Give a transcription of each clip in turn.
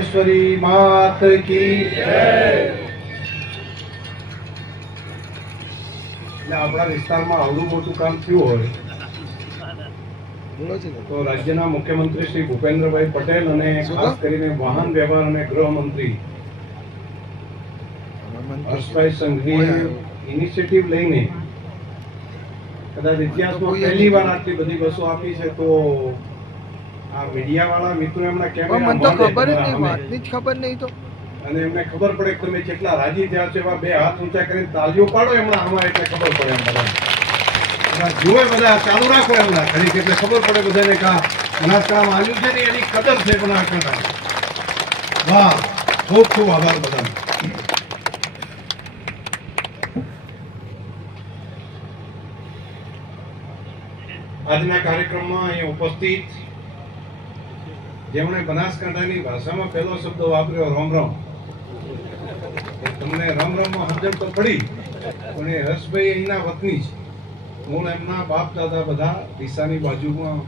ईश्वरी मात की આપણા વિસ્તારમાં આવડું મોટું કામ થયું હોય તો રાજ્યના મુખ્યમંત્રી શ્રી ભૂપેન્દ્રભાઈ પટેલ અને ખાસ કરીને વાહન વ્યવહાર અને ગૃહમંત્રી હર્ષભાઈ સંઘવીએ ઇનિશિયેટિવ લઈને કદાચ ઇતિહાસમાં પહેલી વાર આટલી બધી બસો આપી છે. તો આ મીડિયા વાળા મિત્રો એમના કેમેરા મને તો ખબર જ નહીં, વાતની જ ખબર નહીં. તો અને એમને ખબર પડે કે તમે કેટલા રાજી થયા છો, એવા બે હાથ ઊંચા કરીને તાલીઓ પાડો એમના આમાં, એટલે ખબર પડે એમ બધા જુએ, બધા ચાલુ રાખો એમના ઘડીક, એટલે ખબર પડે બધાને કા બનાસકાંઠામાં આવ્યું છે ને એની કદર છે બનાસકાંઠા. વાહ, ખૂબ ખૂબ આભાર બધાનો. આજના કાર્યક્રમમાં અહીં ઉપસ્થિત જેમણે બનાસકાંઠાની ભાષામાં પહેલો શબ્દ વાપર્યો રમ રમ, તમને રમ રમમાં સમજણ તો પડી, પણ એ હર્ષભાઈ અહીંના વતની છે. મૂળ એમના બાપ દાદા બધા ડીસાની બાજુમાં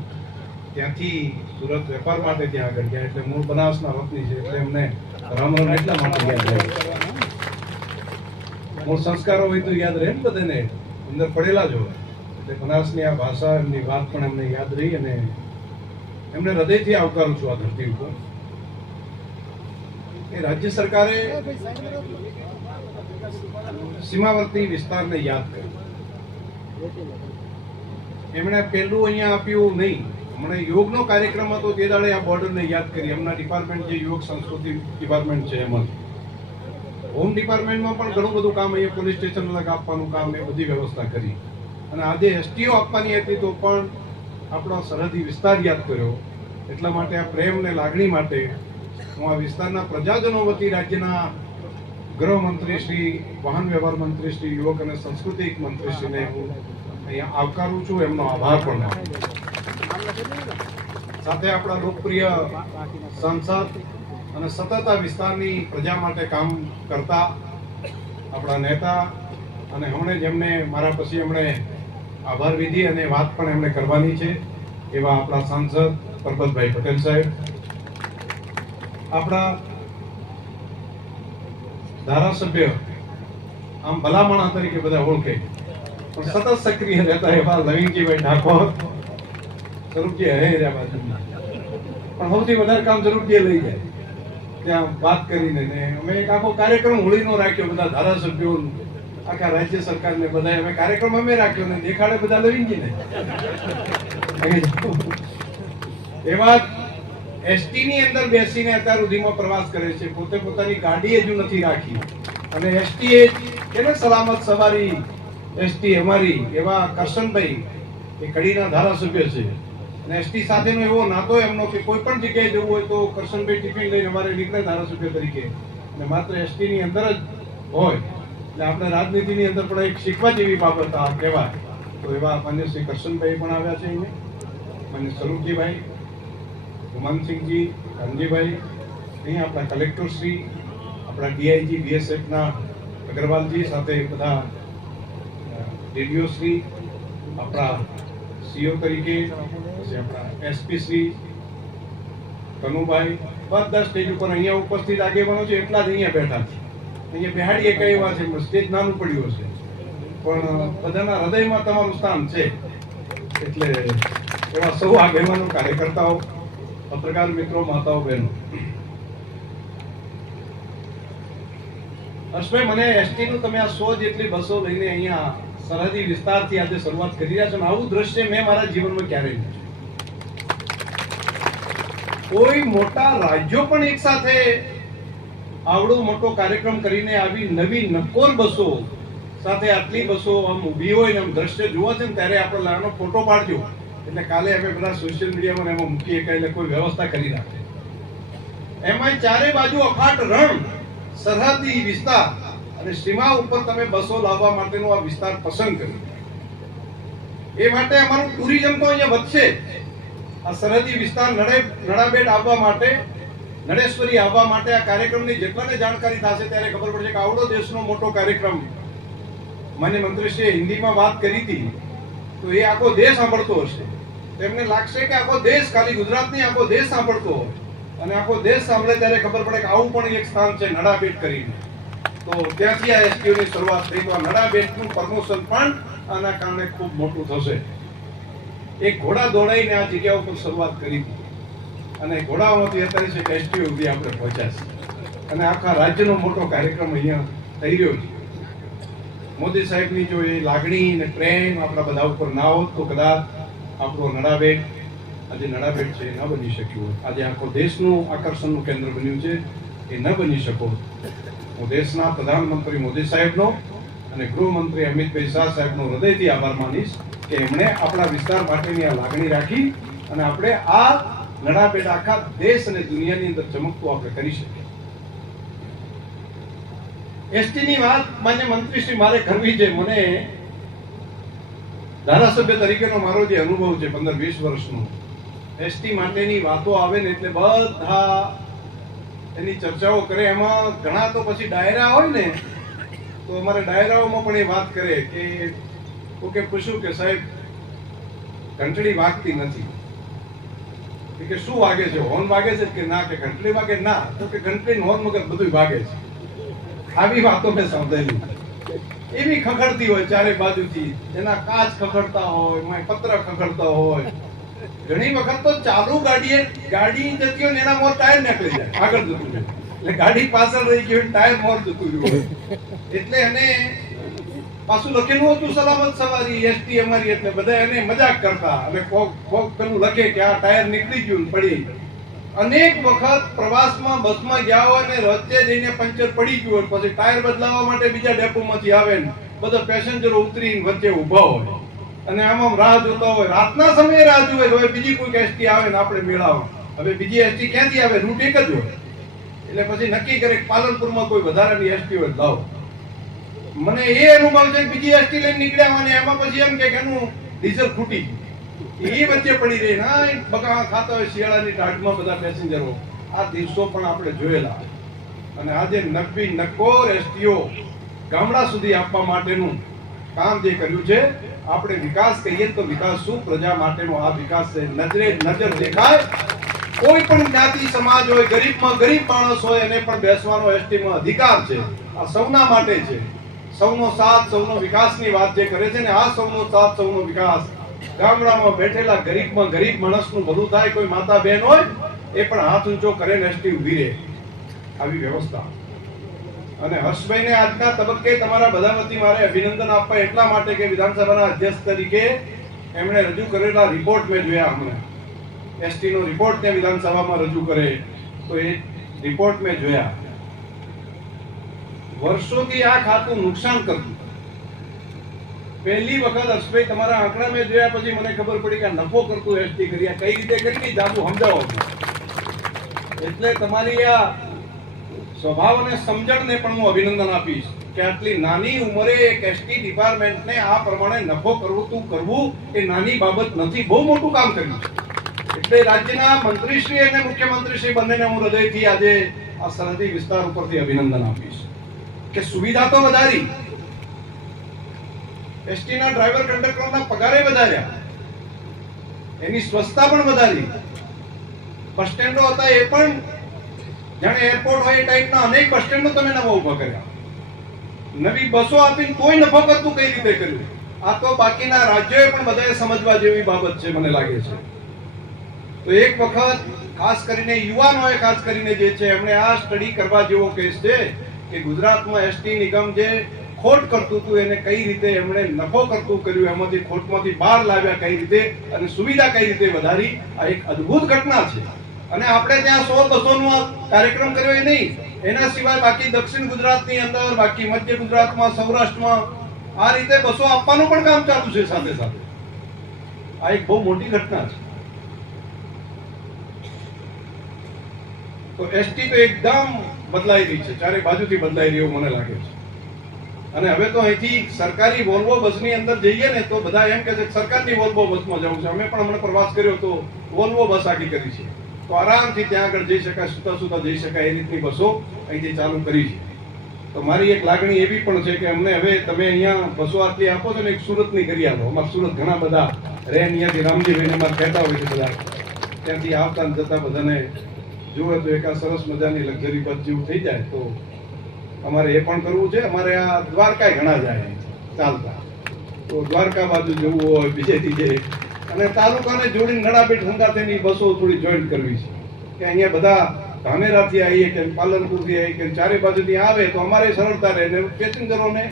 ત્યાંથી સુરત વેપાર માટે ત્યાં આગળ ગયા, એટલે મૂળ બનાસના વતની છે, એટલે એમને રમ રમ એટલા માટે યાદ રહે. મૂળ સંસ્કારો હોય તો યાદ રહે ને બધાને, અંદર પડેલા જ હોય, એટલે બનાસની આ ભાષા એમની વાત પણ એમને યાદ રહી, અને એમને હૃદયથી આવકારું છું આ ધરતી ઉપર. એ રાજ્ય સરકારે સીમાવર્તી વિસ્તારને યાદ કર્યો. એમણે પહેલું અહીંયા આપ્યું નહીં, હમણાં યોગનો કાર્યક્રમ હતો તે દાડે આ બોર્ડરને યાદ કરી. એમના ડિપાર્ટમેન્ટ જે યોગ સંસ્કૃતિ ડિપાર્ટમેન્ટ છે એમાં, હોમ ડિપાર્ટમેન્ટમાં પણ ઘણું બધું કામ, અહીંયા પોલીસ સ્ટેશન અલગ આપવાનું કામ, એ બધી વ્યવસ્થા કરી. અને આજે એસટીઓ આપવાની હતી તો પણ આપણો સરહદી વિસ્તાર યાદ કર્યો. એટલા માટે આ પ્રેમ ને લાગણી માટે હું આ વિસ્તારના પ્રજાજનો વતી રાજ્યના ગૃહમંત્રી શ્રી, વાહન વ્યવહાર મંત્રી શ્રી, યુવક અને સાંસ્કૃતિક મંત્રી શ્રીને હું અહીંયા આવકારું છું, એમનો આભાર પણ માનું. સાથે આપણા લોકપ્રિય સાંસદ અને સતત આ વિસ્તારની પ્રજા માટે કામ કરતા આપણા નેતા, અને હમણાં જેમને મારા પછી એમણે આભાર વિધિ અને વાત પણ એમણે કરવાની છે, એવા આપણા સાંસદ પરબતભાઈ પટેલ સાહેબ, આપણા ધારાસભ્ય આમ ભલામણા તરીકે બધા ઓળખે પણ સતત સક્રિય રહેતા એવા લવિંગજીભાઈ ઠાકોર, સ્વરૂપજી હે રહ્યા બાજુમાં, પણ સૌથી વધારે કામ સ્વરૂપજી લઈ જાય ત્યાં વાત કરીને. ને અમે એક આખો કાર્યક્રમ હોળીનો રાખ્યો, બધા ધારાસભ્યો, આખા રાજ્ય સરકારને બધા અમે કાર્યક્રમ અમે રાખ્યો, ને દેખાડે બધા લવિંગજીને. એવા એસટી ની અંદર બેસીને અત્યાર સુધીમાં પ્રવાસ કરે છે, પોતે પોતાની ગાડી હજુ નથી રાખી, અને એસટી એ કેને સલામત સવારી એસટી અમારી, એવા કરશનભાઈ એ કડીના ધારાસભ્ય છે, અને એસટી સાથેનો એવો નાતો એમનો કે કોઈ પણ જગ્યાએ જવું હોય તો કરશનભાઈ ટિફિન લઈને અમારે નીકળે ધારાસભ્ય તરીકે, અને માત્ર એસટી ની અંદર જ હોય. એટલે આપણે રાજનીતિની અંદર પણ એક શીખવા જેવી બાબત આ કહેવાય. તો એવા માન્ય શ્રી કરશનભાઈ પણ આવ્યા છે અહીંયા, માન્ય સ્વરૂપજીભાઈ, ગુમાનસિંહજી, રામજીભાઈ, અહીં આપણા કલેક્ટર શ્રી, આપણા ડીઆઈજી બીએસએફના અગ્રવાલજી, સાથે બધા ડીડીઓ શ્રી, આપણા સીઓ તરીકે આપણા એસપી શ્રી કનુભાઈ, બધા સ્ટેજ ઉપર અહીંયા ઉપસ્થિત આગેવાનો છે, એટલા જ અહીંયા બેઠા છે. અહીંયા બિહાડી એક એવા છે, સ્ટેજ નાનું પડ્યું હશે, પણ બધાના હૃદયમાં તમારું સ્થાન છે. એટલે એવા સૌ આગેવાનો, કાર્યકર્તાઓ, પત્રકાર મિત્રો, માતાઓ, બહેનો, હર્ષભાઈ મને એસટી નું તમે આ 100 જેટલી બસો લઈને અહીંયા સરહદી વિસ્તારથી આજે શરૂઆત કરી રહ્યા છો, આવું દ્રશ્ય મેં મારા જીવનમાં ક્યારેય નહીં. કોઈ મોટા રાજ્યો પણ એક સાથે આવડો મોટો કાર્યક્રમ કરીને આવી નવી નક્કોર બસો સાથે આટલી બસો આમ ઊભી હોય ને આમ દ્રશ્ય જોવા છે ને, ત્યારે આપણે નાનો ફોટો પાડજો, એટલે કાલે અમે બધા સોશિયલ મીડિયામાં એમાં મૂકીએ કે એટલે કોઈ વ્યવસ્થા કરી રાખે. એમાં ચારે બાજુ અફાટ રણ, સરહદી વિસ્તાર, અને સીમા ઉપર તમે બસો લાવવા માટેનો આ વિસ્તાર પસંદ કર્યો. એ માટે અમારું ટુરિઝમ તો અહીંયા વધશે. આ સરહદી વિસ્તાર નડાબેટ આવવા માટે, નડેશ્વરી આવવા માટે આ કાર્યક્રમની જેટલાને જાણકારી થશે ત્યારે ખબર પડશે કે આવડો દેશનો મોટો કાર્યક્રમ. માન્ય મંત્રીશ્રીએ હિન્દીમાં વાત કરી હતી, તો એ આખો દેશ સાંભળતો હશે. એમને લાગશે કે આખો દેશ, ખાલી ગુજરાત નહીં, આખો દેશ સાંભળતો હોય. અને આખો દેશ સાંભળે ત્યારે ખબર પડે કે આવું પણ એક સ્થાન છે નડાબેટ કરીને. તો ત્યાંથી આ એસટીઓ ની શરૂઆત થઈ. તો આ નડાબેટનું પ્રમોશન પણ આના કારણે ખૂબ મોટું થશે. એક ઘોડા દોડાઈને આ જગ્યા ઉપર શરૂઆત કરી હતી અને ઘોડાઓમાંથી અત્યારે છે એસટીઓ સુધી આપણે પહોંચ્યા છે અને આખા રાજ્યનો મોટો કાર્યક્રમ અહીંયા થઈ રહ્યો છે. મોદી સાહેબની જો એ લાગણી અને પ્રેમ આપણા બધા ઉપર ના હોત તો કદાચ આપણો નડાબેટ આજે નડાબેટ છે ન બની શક્યું હોત. આજે આખો દેશનું આકર્ષણનું કેન્દ્ર બન્યું છે એ ન બની શકો. હું દેશના પ્રધાનમંત્રી મોદી સાહેબનો અને ગૃહમંત્રી અમિતભાઈ શાહ સાહેબનો હૃદયથી આભાર માનીશ કે એમણે આપણા વિસ્તાર માટેની આ લાગણી રાખી અને આપણે આ નડાબેટ આખા દેશ અને દુનિયાની અંદર ચમકતું આપણે કરી શકીએ. એસટી ની વાત માન્ય મંત્રી શ્રી મારે કરવી છે. મને ધારાસભ્ય તરીકેનો મારો જે અનુભવ છે 15-20 વર્ષનો, એસટી માટેની વાતો આવે ને એટલે બધા એની ચર્ચાઓ કરે. એમાં ઘણા તો પછી ડાયરા હોય ને તો અમારે ડાયરાઓમાં પણ એ વાત કરે કે ઓકે પૂછ્યું કે સાહેબ ઘંટડી વાગતી નથી કે શું વાગે છે, હોર્ન વાગે છે કે ના, કે ઘંટડી વાગે ના, તો કે ઘંટડી હોર્ન વગર બધું વાગે છે. આવી વાતો મેં સાંભળેલી. એવી ખખડતી હોય ચારે બાજુથી, એના કાચ ખખડતા હોય, એમાં પત્ર ખખડતા હોય. ઘણી વખત તો ચાલુ ગાડી જતી હોય ને એના મોર ટાયર નીકળી જાય, આગળ જતું રહે. એટલે ગાડી પાછળ રહી ગઈ હોય, ટાયર મોર જતું રહ્યું. એટલે એને પાછું લખેલું હતું સલામત સવારી એસટી અમારી, એટલે બધા એને મજાક કરતા. અને કોક પેલું લખે કે આ ટાયર નીકળી ગયું પડી. અનેક વખત પ્રવાસમાં બસમાં ગયા હોય ને રસ્તે જઈને પંચર પડી ગયું હોય, પછી ટાયર બદલાવવા માટે બીજા ડેપોમાંથી આવે ને બધા પેસેન્જરો ઉતરીને વચ્ચે ઊભા હોય અને આમ રાહ જોતા હોય. રાતના સમયે રાહ જોવે હવે બીજી કોઈ એસટી આવે ને આપણે મેળાવો. હવે બીજી એસટી ક્યાંથી આવે? રૂટ એક જ હોય. એટલે પછી નક્કી કરે પાલનપુરમાં કોઈ વધારાની એસટી હોય લાવો. મને એ અનુભવ છે કે બીજી એસટી લઈને નીકળ્યા અને એમાં પછી એમ કે એનું ડીઝલ ખૂટી ગયું, એ વચ્ચે પડી રહી. ના બગા ખાતા હોય શિયાળાની ટાઢમાં બધા પેસેન્જરો. આ દિવસો પણ આપણે જોયેલા. અને આજે નક્કી નકોર એસટીઓ ગામડા સુધી આપવા માટેનું કામ જે કર્યું છે, આપણે વિકાસ કહીએ તો વિકાસ શું, પ્રજા માટેનો આ વિકાસ છે. નજર દેખાય કોઈ પણ જ્ઞાતિ સમાજ હોય, ગરીબમાં ગરીબ માણસ હોય, એને પણ બેસવાનો એસટીમાં અધિકાર છે. આ સૌના માટે છે. સૌનો સાથ સૌનો વિકાસની વાત જે કરે છે ને, આ સૌનો સાથ સૌનો વિકાસ. ગામડામાં બેઠેલા ગરીબમાં ગરીબ માણસનું ભલું થાય. કોઈ માતા બહેન હોય એ પણ હાથ ઊંચો કરે ને એસટી ઊભી રહે. આવી વ્યવસ્થા. અને હર્ષભાઈને આજના તબક્કે તમારા બધા વતી મારે અભિનંદન આપવા એટલા માટે કે વિધાનસભાના અધ્યક્ષ તરીકે એમણે રજૂ કરેલા રિપોર્ટ મેં જોયા. હમણાં એસટી નો રિપોર્ટ ત્યાં વિધાનસભામાં રજૂ કરે તો એ રિપોર્ટ મેં જોયા. વર્ષોથી આ ખાતું નુકસાન કરતું. પહેલી વખત હર્ષભાઈ તમારા આંકડા મેં જોયા પછી મને ખબર પડી કે નફો કરતું એસટી કરી. કઈ રીતે કરી જાદુ સમજાવો. એટલે તમારી આ સ્વભાવ અને સમજણને પણ હું અભિનંદન આપીશ કે આટલી નાની ઉંમરે એક એસટી ડિપાર્ટમેન્ટને આ પ્રમાણે નફો કરવું એ નાની બાબત નથી. બહુ મોટું કામ કર્યું છે. એટલે રાજ્યના મંત્રીશ્રી અને મુખ્યમંત્રીશ્રી બંનેને હું હૃદયથી આજે આ સરહદી વિસ્તાર ઉપરથી અભિનંદન આપીશ કે સુવિધા તો વધારી, એસટી ના ડ્રાઈવર કંડક્ટરના પગારે વધાર્યા, એની સ્વચ્છતા પણ વધારી. બસ સ્ટેન્ડો હતા એ પણ જાણે એરપોર્ટ હોય એ ટાઈપના અનેક બસ સ્ટેન્ડો તમે નવા ઉભા કર્યા. નવી બસો આપીને તોય નફો કરતું કઈ રીતે કર્યું? આ તો બાકીના રાજ્યોએ પણ બધાએ સમજવા જેવી બાબત છે મને લાગે છે. તો એક વખત ખાસ કરીને યુવાનોએ ખાસ કરીને જે છે એમણે આ સ્ટડી કરવા જેવો કેસ છે કે ગુજરાતમાં એસટી નિગમ જે ખોટ કરતું હતું એને કઈ રીતે એમણે નફો કરતું કર્યું, એમાંથી ખોટમાંથી બહાર લાવ્યા કઈ રીતે અને સુવિધા કઈ રીતે વધારી. આ એક અદ્ભુત ઘટના છે. અને આપણે ત્યાં 100-200 નો કાર્યક્રમ કર્યો એ નહીં, એના સિવાય બાકી દક્ષિણ ગુજરાતની અંદર, બાકી મધ્ય ગુજરાતમાં, સૌરાષ્ટ્રમાં આ રીતે બસો આપવાનું પણ કામ ચાલુ છે સાથે સાથે. આ એક બહુ મોટી ઘટના છે. તો એસટી તો એકદમ બદલાઈ રહી છે, ચારે બાજુથી બદલાઈ રહી એવું મને લાગે છે. અને હવે તો અહીંથી સરકારી વોલ્વો બસની અંદર જઈએ ને તો બધા એમ કહે છે કે સરકારની વોલ્વો બસમાં જવું છે. અમે પણ હમણાં પ્રવાસ કર્યો તો વોલ્વો બસ આખી કરી છે. તો આરામથી ત્યાં આગળ જઈ શકાય, સુતા જઈ શકાય એ રીતની બસો અહીંથી ચાલુ કરી છે. તો મારી એક લાગણી એવી પણ છે કે અમને હવે તમે અહીંયા બસો આટલી આપો છો ને એક સુરતની કરી આપો. અમારા સુરત ઘણા બધા રહે, અહીંયાથી રામજીભાઈને અમારે કહેતા હોય છે બધા, ત્યાંથી આવતા જતા બધાને જુએ તો એક આ સરસ મજાની લક્ઝરી બસ જેવું થઈ જાય તો અમારે એ પણ કરવું છે. અમારે આ દ્વારકા ઘણા જાય ચાલતા, તો દ્વારકા બાજુ જવું હોય બીજે ત્રીજે, અને તાલુકાને જોડીને નડાબેટ હંગાથેની બસો થોડી જોઈન્ટ કરવી છે કે અહીંયા બધા ધાનેરાથી આવીએ કે પાલનપુરથી આવીએ કે ચારે બાજુથી આવે તો અમારે સરળતા રહે ને પેસેન્જરોને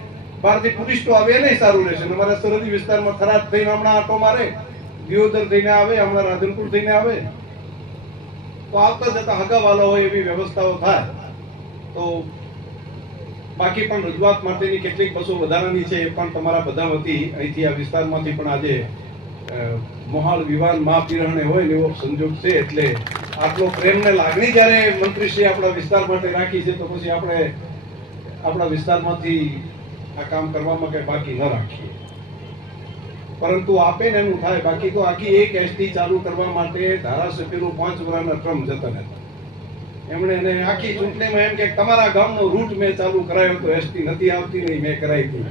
બહારથી ટુરિસ્ટો આવે એને સારું રહેશે. અમારા સરહદી વિસ્તારમાં થરાદ થઈને હમણાં આટો મારે, દિયોદર થઈને આવે, હમણાં રાધનપુર થઈને આવે, તો આવતા જતા હગાવાલા હોય એવી વ્યવસ્થાઓ થાય. તો બાકી પણ રજૂઆત માટેની કેટલીક બસો વધારાની છે એ પણ તમારા બધા વતી અહીંથી આ વિસ્તારમાંથી પણ આજે મોહાળ વિવાન મા પીરહણે હોય ને એવો સંજોગ છે, એટલે આટલો પ્રેમ ને લાગણી જ્યારે મંત્રીશ્રી આપણા વિસ્તાર માટે રાખી છે તો પછી આપણે આપણા વિસ્તારમાંથી આ કામ કરવામાં કઈ બાકી ન રાખીએ. પરંતુ આપે ને એનું થાય. બાકી તો આખી એક એસટી ચાલુ કરવા માટે ધારાસભ્યનું 5 વર્ષના ટર્મ જતા રહેતા. એમણે એને આખી ચૂંટણીમાં એમ કે તમારા ગામનો રૂટ મેં ચાલુ કરાયો તો એસટી નથી આવતી, નહીં મેં કરાવી હતી.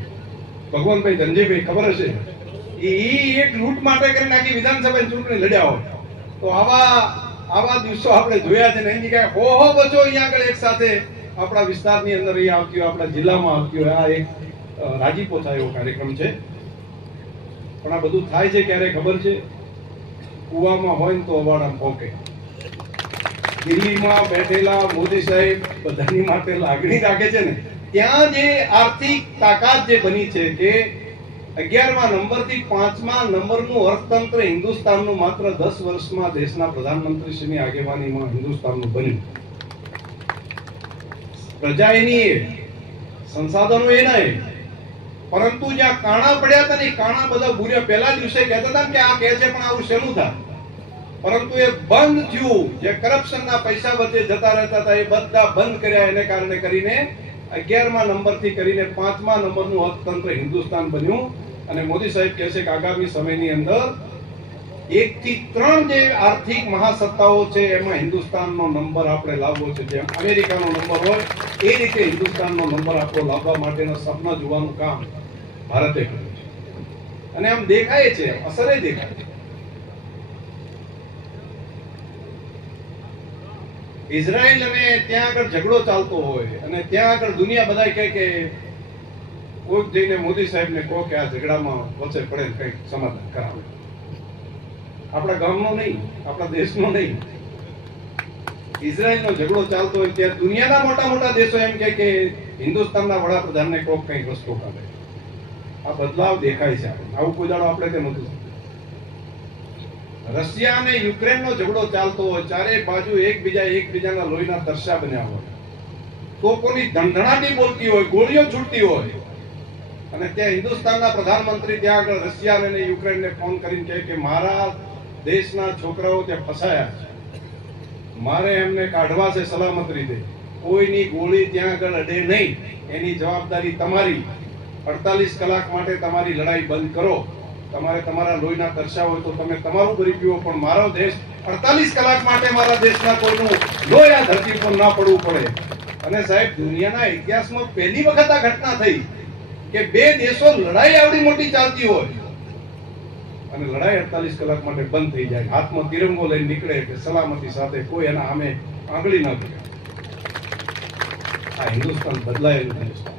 ભગવાનભાઈ ધનજીભાઈ ખબર હશે, એ એક રૂટ માટે કરીને આખી વિધાનસભાની ચૂંટણી લડ્યા હોય. તો આવા દિવસો આપણે જોયા છે ને. એની જગ્યાએ હો બચો અહીંયા આગળ એક સાથે આપણા વિસ્તારની અંદર અહીંયા આવતી હોય, આપણા જિલ્લામાં આવતી હોય, આ એક રાજીપો થાય એવો કાર્યક્રમ છે. પણ આ બધું થાય છે ક્યારે ખબર છે? કુવામાં હોય ને તો અવાડામાં પોકે. દિલ્હીમાં બેઠેલા મોદી સાહેબ બધાની માટે લાગણી રાખે છે ને, ત્યાં જે આર્થિક તાકાત જે બની છે કે 11મા નંબરથી 5મા નંબરનું અર્થતંત્ર હિન્દુસ્તાનનું માત્ર 10 વર્ષમાં દેશના પ્રધાનમંત્રીશ્રીની આગેવાનીમાં હિન્દુસ્તાનનું બન્યું. પ્રજા એની, સંસાધનો એના, પરંતુ જ્યાં કાણા પડ્યા હતા ને કાણા બધા બુર્યા. પહેલા દિવસે કહેતા હતા કે આ કહે છે પણ આવું શેનું થાય, પરંતુ એ બંધ થયું. જે કરપ્શનના પૈસા વચ્ચે જતા રહેતા હતા એ બધા બંધ કર્યા. એને કારણે કરીને 11મા નંબરથી કરીને 5મા નંબરનું અર્થતંત્ર હિન્દુસ્તાન બન્યું. અને મોદી સાહેબ કહે છે કે આગામી સમયની અંદર 1 થી 3 જે આર્થિક મહાસત્તાઓ છે એમાં હિન્દુસ્તાનનો નંબર આપણે લાવવો છે. જેમ અમેરિકાનો નંબર હોય એ રીતે હિન્દુસ્તાનનો નંબર આપણો લાવવા માટેના સપના જોવાનું કામ ભારતે કર્યું છે. અને આમ દેખાય છે, અસરે દેખાય છે. ઇઝરાયલ અને ત્યાં આગળ ઝઘડો ચાલતો હોય અને ત્યાં આગળ દુનિયા બધા કહે કે કોઈક જઈને મોદી સાહેબને કહો કે આ ઝઘડામાં વચ્ચે પડે કંઈક સમાધાન કરાવે. આપણા ગામનો નહીં, આપણા દેશનો નહીં, ઇઝરાયલનો ઝઘડો ચાલતો હોય ત્યાં દુનિયાના મોટા મોટા દેશો એમ કહે કે હિન્દુસ્તાનના વડાપ્રધાનને કોક કંઈક રસ્તો કાઢે. આ બદલાવ દેખાય છે. આવું કોઈ દાડો આપણે તે નહોતું. રશિયા અને યુક્રેનનો ઝઘડો ચાલતો હોય, ચારે બાજુ એકબીજાના લોહીના તરસા બન્યા હોય, તોપોની ધણધણાટી બોલતી હોય, ગોળીઓ છૂટતી હોય, અને ત્યાં હિન્દુસ્તાનના પ્રધાનમંત્રી ત્યાં આગળ રશિયા અને યુક્રેનને ફોન કરીને કહે કે મારા દેશના છોકરાઓ ત્યાં ફસાયા છે, મારે એમને કાઢવા છે સલામત રીતે. કોઈની ગોળી ત્યાં આગળ અડે નહીં, એની જવાબદારી તમારી. 48 કલાક માટે તમારી લડાઈ બંધ કરો. તમારે તમારા લોહીના તરસા હોય તો તમે તમારું ભરી પીવો, પણ મારો દેશ 48 કલાક માટે મારા દેશના કોઈનું લોહી આ ધરતી પર ના પડવું પડે. અને સાહેબ, દુનિયાના ઇતિહાસમાં પહેલી વખત આ ઘટના થઈ કે 2 દેશો લડાઈ આવડી મોટી ચાલતી હોય અને લડાઈ 48 કલાક માટે બંધ થઈ જાય. હાથમાં તિરંગો લઈને નીકળે કે સલામતી સાથે, કોઈ એના સામે આંગળી ના કરે. આ હિન્દુસ્તાન બદલાયેલું હિન્દુસ્તાન.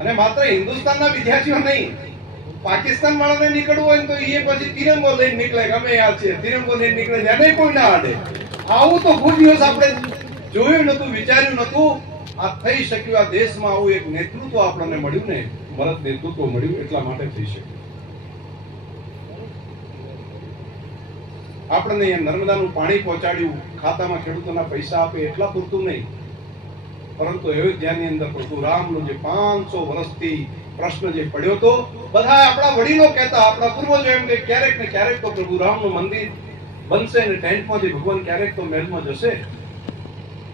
અને માત્ર હિન્દુસ્તાનના વિદ્યાર્થીઓ નહીં, પાકિસ્તાન વાળાને નીકળવું હોય તો એ પછી તિરંગો લઈને નીકળે, ગમે યાદ છે તિરંગો લઈને નીકળે, એને કોઈ ના આડે. આવું તો કોઈ દિવસ આપણે જોયું નતું, વિચાર્યું નતું. આ થઈ શક્યું. આ દેશમાં આવું એક નેતૃત્વ આપણને મળ્યું ને, મરદ નેતૃત્વ મળ્યું, એટલા માટે થઈ શક્યું. આપણને નર્મદાનું પાણી પહોંચાડ્યું, ખાતામાં ખેડૂતોના પૈસા આપે, એટલા પૂરતું નહીં, પરંતુ અયોધ્યાની અંદર પ્રભુ રામનો જે 500 વર્ષથી પ્રશ્ન જે પડ્યો હતો, બધા આપણા વડીલો કહેતા, આપણા પૂર્વજો એમ કે ક્યારેક ને ક્યારેક તો પ્રભુ રામનું મંદિર બનશે ને ટેન્ટમાંથી ભગવાન ક્યારેક તો મહેલમાં જશે.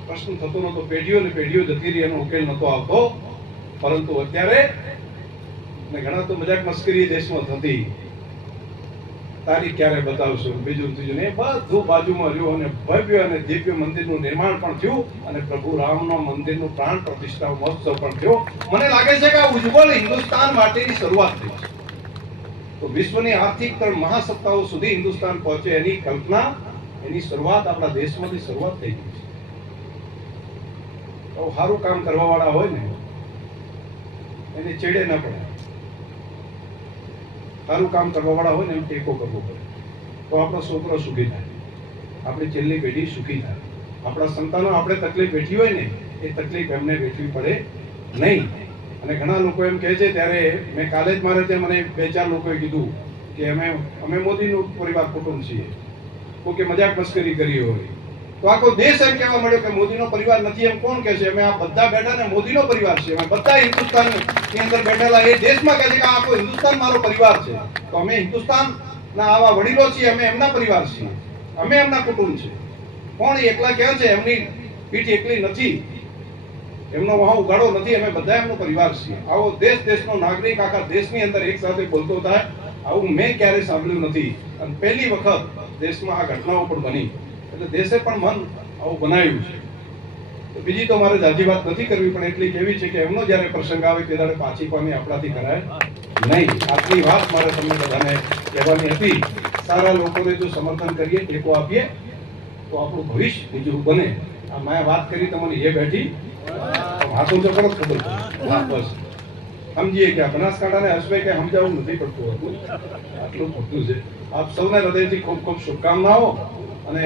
પ્રશ્ન થતો નતો, પેઢીઓ ને પેઢીઓ જતી રહી, એનો ઉકેલ નતો આવતો. પરંતુ અત્યારે ઘણા તો મજાક મસ્કરી દેશમાં થતી, તારીખ ક્યારે બતાવશું, બીજું ત્રીજું, એ બધું બાજુમાં રહ્યું. અને ભવ્ય અને દિવ્ય મંદિરનું નિર્માણ પણ થયું અને પ્રભુ રામના મંદિરનું પ્રાણ પ્રતિષ્ઠા મહોત્સવ પણ થયો. મને લાગે છે કે આ ઉજ્જવળ હિન્દુસ્તાન માટેની શરૂઆત થઈ છે. તો વિશ્વની આર્થિક મહાસત્તાઓ સુધી હિન્દુસ્તાન પહોંચે એની કલ્પના એની શરૂઆત આપણા દેશમાંથી શરૂઆત થઈ ગઈ છે. તો સારું કામ કરવા વાળા હોય ને એને ચેડે ના પડે. સારું કામ કરવા વાળા હોય ને એમ ટેકો કરવો પડે, તો આપણો છોકરો સુખી થાય, આપણી છેલ્લી પેઢી સુખી થાય. આપણા સંતાનો આપણે તકલીફ વેઠી હોય ને એ તકલીફ એમને વેઠવી પડે નહીં. અને ઘણા લોકો એમ કહે છે, ત્યારે મેં કાલે જ મારે ત્યાં મને 2-4 લોકોએ કીધું કે અમે મોદીનું પરિવાર કુટુંબ છીએ. કોઈ મજાક મસ્કરી કરી હોય તો આખો દેશ એમ કહેવા મળ્યો કે મોદીનો પરિવાર નથી. એમ કોણ કહે છે? અમે આ બધા બેઠા ને મોદીનો પરિવાર છે. અમે બધા હિન્દુસ્તાનની અંદર બેઠેલા એ દેશમાં કહે છે કે આખો હિન્દુસ્તાન મારો પરિવાર છે. તો અમે હિન્દુસ્તાનના આવા વડીલો છીએ, અમે એમના પરિવાર છીએ, અમે એમના કુટુંબ છે. કોણ એકલા કહે છે? એમની પીઠ એકલી નથી, એમનો વહાં ઉગાડો નથી. અમે બધા એમનો પરિવાર છીએ. આવો દેશનો નાગરિક આખા દેશની અંદર એક સાથે બોલતો થાય આવું મેં ક્યારેય સાંભળ્યું નથી. અને પહેલી વખત દેશમાં આ ઘટનાઓ પણ બની એટલે દેશે પણ મન આવું બનાવ્યું છે. તો બીજી તો મારે જાજી વાત નથી કરવી, પણ એટલી કેવી છે કે એમનો જ્યારે પ્રસંગ આવે તે દાડે પાછી પામી આપણાથી કરાય નહીં. આટલી વાત મારે તમને બધાને કહેવાની હતી. સારા લોકોને જો સમર્થન કરીએ, ટેકો આપીએ તો આપણું ભવિષ્ય બીજું બને. આ મેં વાત કરી તમને એ બેઠી વાતો તો કરો ખબર પડે. બસ સમજીએ કે આ બનાસકાંઠાને હર્ષભાઈ કઈ સમજાવવું નથી પડતું હતું, આટલું ખોટું છે. આપ સૌને હૃદયથી ખૂબ ખૂબ શુભકામનાઓ અને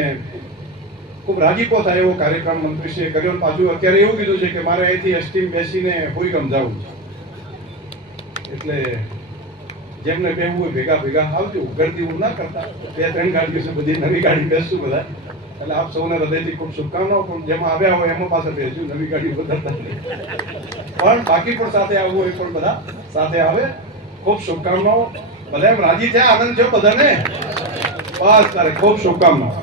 ખૂબ રાજીપો થાય એવો કાર્યક્રમ મંત્રીશ્રીએ કર્યો. પાછું અત્યારે એવું કીધું છે કે મારે અહીંથી એસટી બેસીને કોઈ સમજાવવું છે, એટલે જેમને બેહવું હોય ભેગા આવજો. ગરદી ના કરતા, 2-3 ગાડીઓ છે, બધી નવી ગાડી બેસશું બધા. એટલે આપ સૌને હૃદયથી ખૂબ શુભકામનાઓ. પણ જેમાં આવ્યા હોય એમાં પાસે બેસજો, નવી ગાડી વધારતા નહીં. પણ બાકી પણ સાથે આવવું હોય પણ બધા સાથે આવે. ખૂબ શુભકામનાઓ. બધા એમ રાજી થયા, આનંદ થયો બધાને? બસ તારે ખૂબ શુભકામનાઓ.